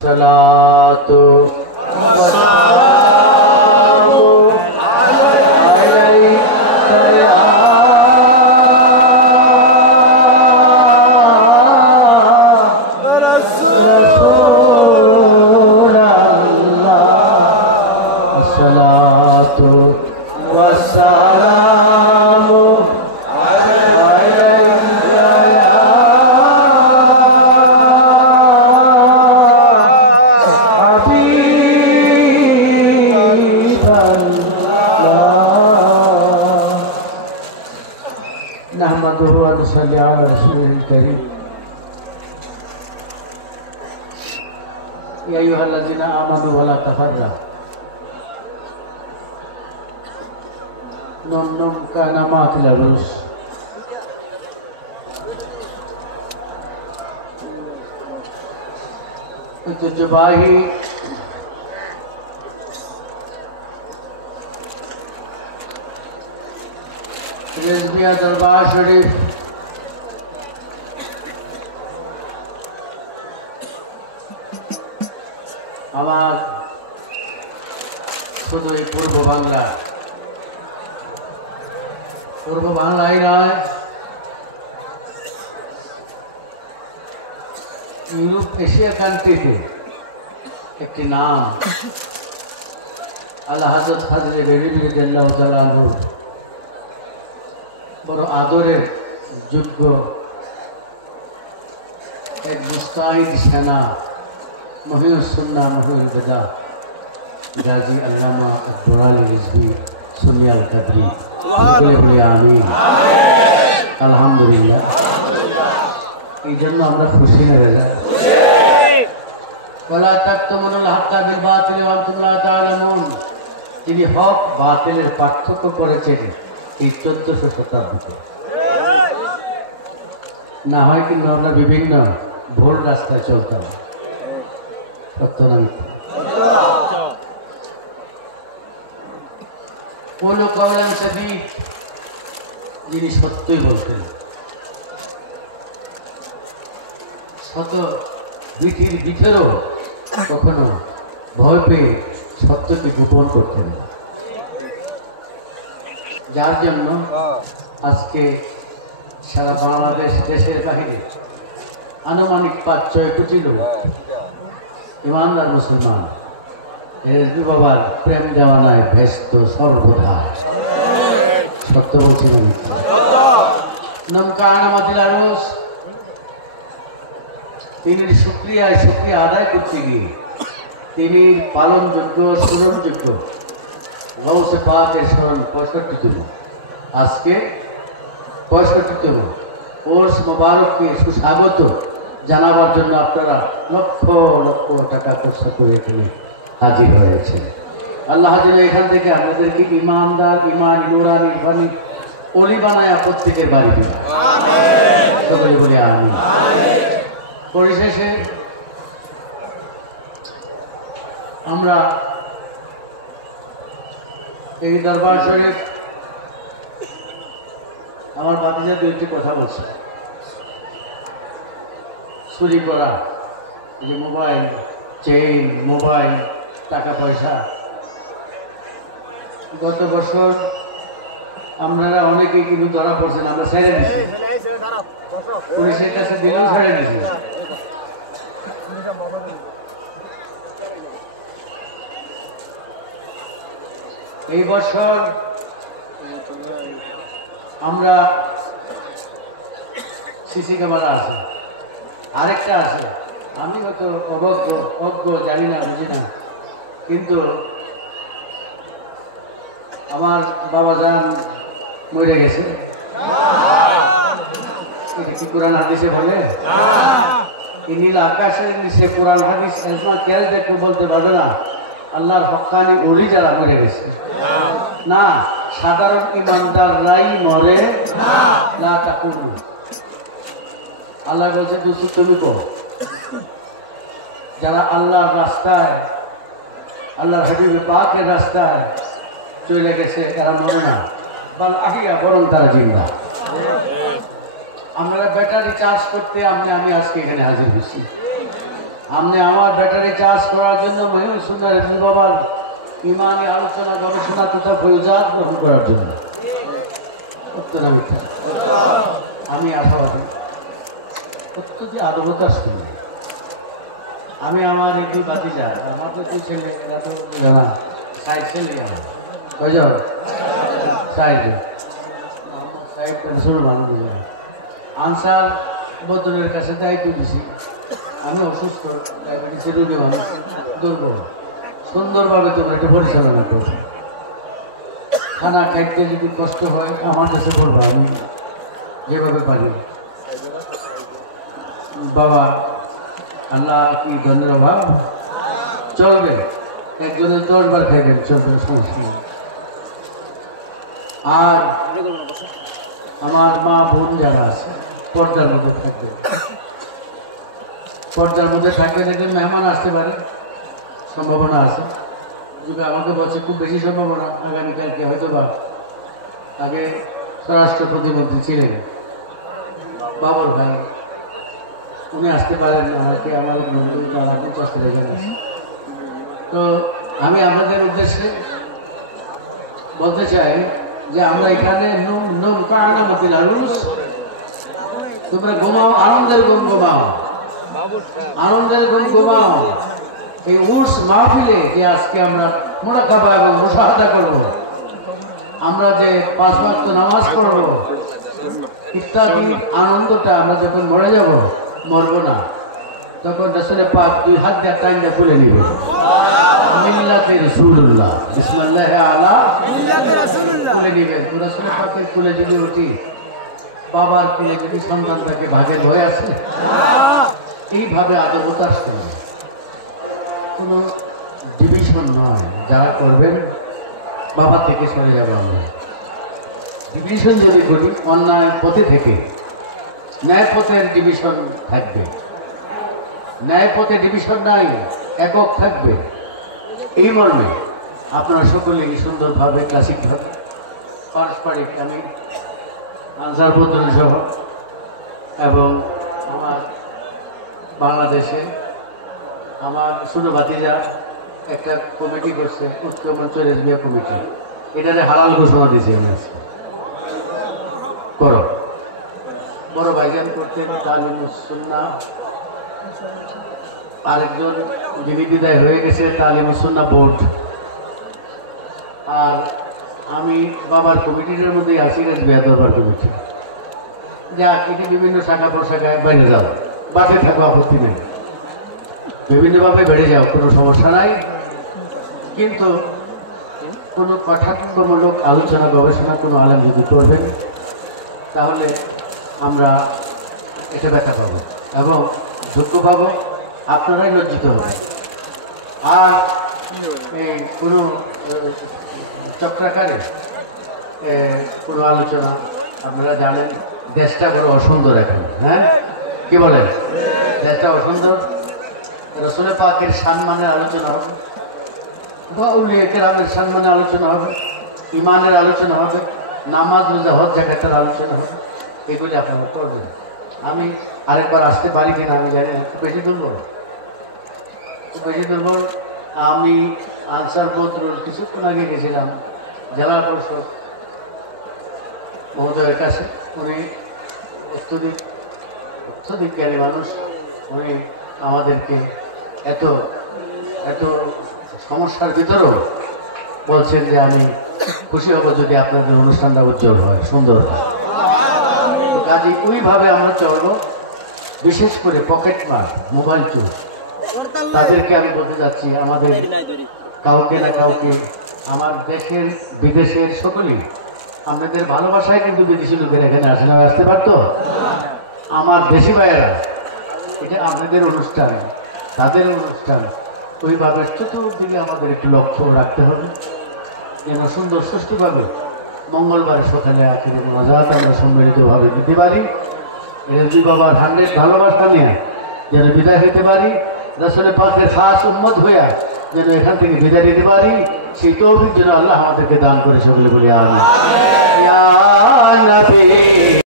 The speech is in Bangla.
सलातो वस्सलामु अलैका या रसूलल्लाह सलातो वस्सलामु नहमदुहु व नसल्ली अला रसूलिल करीम या अय्युहल्लज़ीना आमनू वला तफर्रक़ू नम काना मातिल रुस ऐतिहासिक रिज़विया दरबार शरीफ আমার শুধু এই পূর্ব বাংলায় নয়, ইউরোপ এশিয়া কান্ট্রিতে একটি নাম আল্লাহ হযরত ফাজলে বেরেলভী রাদিয়াল্লাহু তাআলা আনহু বড় আদরের যোগ্য এক মুস্তাহিদ সেনা মহিউস সুন্নাহ মহিউল বেদা গাজী আল্লামা আব্দুল আলী রিজভী সুনিয়াল কাদরি বলে আমিন আলহামদুলিল্লাহ। এই জন্য আমরা খুশি হয়ে যাই। ওয়ালা তাকতুমুল হাক্কা বিল বাতিল ওয়া আনতুম লা তা'লামুন, তিনি হক বাতিলের পার্থক্য করেছেন এই 1400 শতাব্দীতে। না হয় কিন্তু আমরা বিভিন্ন ভুল রাস্তায় চলতাম। সত্য না মিথ্যা? কোন কওলান সাদীদ, যিনি সত্যই বলতেন, শত বিধির ভিতরেও কখনো ভয় পেয়ে সত্যকে গোপন করতেন, যার জন্য আজকে সারা বাংলাদেশ দেশের বাহিরে আনুমানিক 5-6 কোটি লোক ইমানদার মুসলমান রেজভী বাবার প্রেম দেওয়ানায় ব্যস্ত সর্বদা। সত্য বলছি না মিথ্যা? তিনি শুকরিয়া আদায় করতে গিয়ে তিনি পালনযোগ্য স্মরণযোগ্য গৌসে পাকের স্মরণ 65তম, আজকে 65তম ওরস মোবারককে সুস্বাগত জানাবার জন্য আপনারা লক্ষ লক্ষ টাকা খরচ করে এখানে হাজির হয়েছেন। আল্লাহ যেন এখান থেকে আপনাদেরকে ইমানদার, ইমান, নুরানি, ইরফানি ওলি বানায় প্রত্যেকের বাড়ি দিন। সকলে বলি আমিন। পরিশেষে আমরা এই দরবার শরীফ আমার ভাতিজা 2টি কথা বলছে। চুরি করা, যে মোবাইল, চেইন, মোবাইল, টাকা পয়সা, গত বছর আপনারা অনেকেই কিন্তু ধরা পড়ছেন, আমরা ছেড়ে দিচ্ছি, পুলিশের কাছে দিলেও ছেড়ে দিচ্ছি। এই বছর আমরা সিসি ক্যামেরা আছে, আরেকটা আছে, আমি হয়তো অজ্ঞ জানি না, বুঝি না, কিন্তু আমার বাবা জান মরে গেছে, এটা কি কোরআন হাদিসে বলে? নীল আকাশের নিচে কোরআন হাদিস এসমা কেল দেখো বলতে পারবে না আল্লাহর হক্কানি ওলি যারা মরে গেছে। না, সাধারণ ইমানদাররাই মরে না, তা করুন। আল্লাহ বলছে দুঃখ তুমি করো, যারা আল্লাহর রাস্তায়, আল্লাহর হাবিব পাকের রাস্তায় চলে গেছে, তারা মরে না, বরং তারা জিন্দা। আমরা ব্যাটারি চার্জ করতে আমি আজকে এখানে হাজির হয়েছি। আপনি আমার ব্যাটারি চার্জ করার জন্য সুন্দর বাবার ইমানি আলোচনা গবেষণা তথা ফৌজাত গ্রহণ করার জন্য আমি আশাবাদী অত্যন্ত আদবতার শুনি। আমি আমার এই দুই বাতি যাই, আমার তো দুই ছেলে, এরা তো জানা সাইড ছেলে আমার কয়জন সাইড সাইড মুসলমান আনসার বদলের কাছে দায়িত্ব দিছি। আমি অসুস্থ, ডায়াবেটিসের রোগী মানুষ, দুর্বল, সুন্দরভাবে তোমরা এটা পরিচালনা করবো। খানা খাইতে যদি কষ্ট হয় আমার কাছে বলবো, আমি যেভাবে পারি। বাবা আল্লাহ কি ধনের অভাব, চলবে, একজনের 10 বার খাইবেন, চলবে, সমস্যা নেই। আর আমার মা বোন যারা আছে পর্দার মধ্যে থাকবে, পর্দার মধ্যে থাকবে, দেখবেন মেহমান আসতে পারে, সম্ভাবনা আছে। যদি আমাকে বলছে খুব বেশি সম্ভাবনা আগামীকালকে হয়তো বা, আগে স্বরাষ্ট্র প্রতিমন্ত্রী ছিলেন বাবর ভাই, উনি আসতে পারেন, আমাকে আমার বন্ধু তারা 50 টাকা আছে। তো আমি আপনাদের উদ্দেশ্যে বলতে চাই যে আমরা এখানে তোমরা ঘুমাও, আনন্দের ঘুম ঘুমাও, আনন্দের ঘুম ঘুমাও। এই উর্স মাহফিলে যে আজকে আমরা মুরাকাবা এবং মুশাহাদা করব, আমরা যে 5 ওয়াক্ত নামাজ পড়ব ইত্যাদি আনন্দটা আমরা যখন মরে যাব, মরবো না, তখন রাসূল পাক 2 হাত দিয়ে টাইমটা খুলে নিবে, মিল্লাতে রাসূলুল্লাহ বিসমিল্লাহ আলা মিল্লাতে রাসূলুল্লাহ খুলে নিবেন। রাসূল পাকের খুলে যদি উঠি, বাবার খুলে যদি সন্তান তাকে ভাগে ভয় আছে, এইভাবে আদবতার সঙ্গে কোনো ডিভিশন নয়, যারা করবেন বাবা থেকে সরে যাবো আমরা। ডিভিশন যদি করি অন্যায় পথে থেকে, ন্যায় পথের ডিভিশন থাকবে, ন্যায় পথে ডিভিশন নাই, একক থাকবে। এই মর্মে আপনারা সকলেই সুন্দরভাবে ক্লাসিকভাবে পারস্পরিক, আমি আনসার বদল সহ এবং আমার বাংলাদেশে আমার ছোট ভাতিজা একটা কমিটি করছে, উত্তরমঞ্চল রেজবিয়া কমিটি, এটাতে হালাল ঘোষণা দিয়েছি আমি আজকে। করো বড় ভাইজান করতেন তালিমুস সুন্নাহ, আরেকজন যিনি বিদায় হয়ে গেছে তালিমুস সুন্নাহ বোর্ড, আর আমি বাবার কমিটির মধ্যেই আছি, রেজবিয়া দরবার কমিটি। যাক, এটি বিভিন্ন শাখা প্রশাখায় বেড়ে যাও, বাসে থাকো, আপত্তি নেই, বিভিন্নভাবে বেড়ে যাও, কোনো সমস্যা নাই। কিন্তু কোনো কটাক্ষমূলক আলোচনা গবেষণা কোনো আলেম যদি করবেন, তাহলে আমরা এটা ব্যথা পাবো এবং দুঃখ পাবো, আপনারাই লজ্জিত হবেন। আর এই কোনো চক্রাকারে কোনো আলোচনা, আপনারা জানেন দেশটা বড় অসুন্দর এখন, হ্যাঁ কি বলেন, দেশটা অসুন্দর। রাসূল পাকের সম্মানের আলোচনা হবে, আউলিয়া কেরামের সম্মানের আলোচনা হবে, ইমানের আলোচনা হবে, নামাজ রোজা হজ যাকাতের আলোচনা হবে, এগুলি আপনারা করবেন। আমি আরেকবার আসতে পারি কিনা আমি জানি না, বেশি দুর্বল, খুব বেশি দুর্বল। আমি আনসার বদরুল কিছুক্ষণ আগে গেছিলাম জেলা পরিষদ মহোদয়ের কাছে, উনি অত্যধিক জ্ঞানী মানুষ, উনি আমাদেরকে এত এত সমস্যার ভিতরেও বলছেন যে আমি খুশি হব যদি আপনাদের অনুষ্ঠানটা উজ্জ্বল হয়, সুন্দর হয়। কাজে ওইভাবে আমরা চলবো। বিশেষ করে পকেট মার, মোবাইল চোর, তাদেরকে আমি বলতে যাচ্ছি, আমাদের কাউকে না কাউকে, আমার দেশের বিদেশের সকলেই আপনাদের ভালোবাসায় কিন্তু বিদেশি লোকের এখানে আসে না, আসতে পারতো। আমার দেশি ভাইয়েরা, এটা আপনাদের অনুষ্ঠান, তাদের অনুষ্ঠান, ওইভাবে চতুর্দিকে আমাদের একটু লক্ষ্য রাখতে হবে, যেন সুন্দর সুষ্ঠুভাবে মঙ্গলবারের সকালে আখিরে মোনাজাত আমরা সম্মিলিতভাবে দিতে পারি। রেজবি বাবার 100 ভালোবাসা নিয়ে যেন বিদায় হইতে পারি, রাসূল পাকের খাস উম্মত হইয়া যেন এখান থেকে বিদায় দিতে পারি, সেই তৌফিক যেন আল্লাহ আমাদেরকে দান করে, সকলে বলি আমিন। ইয়া নবী।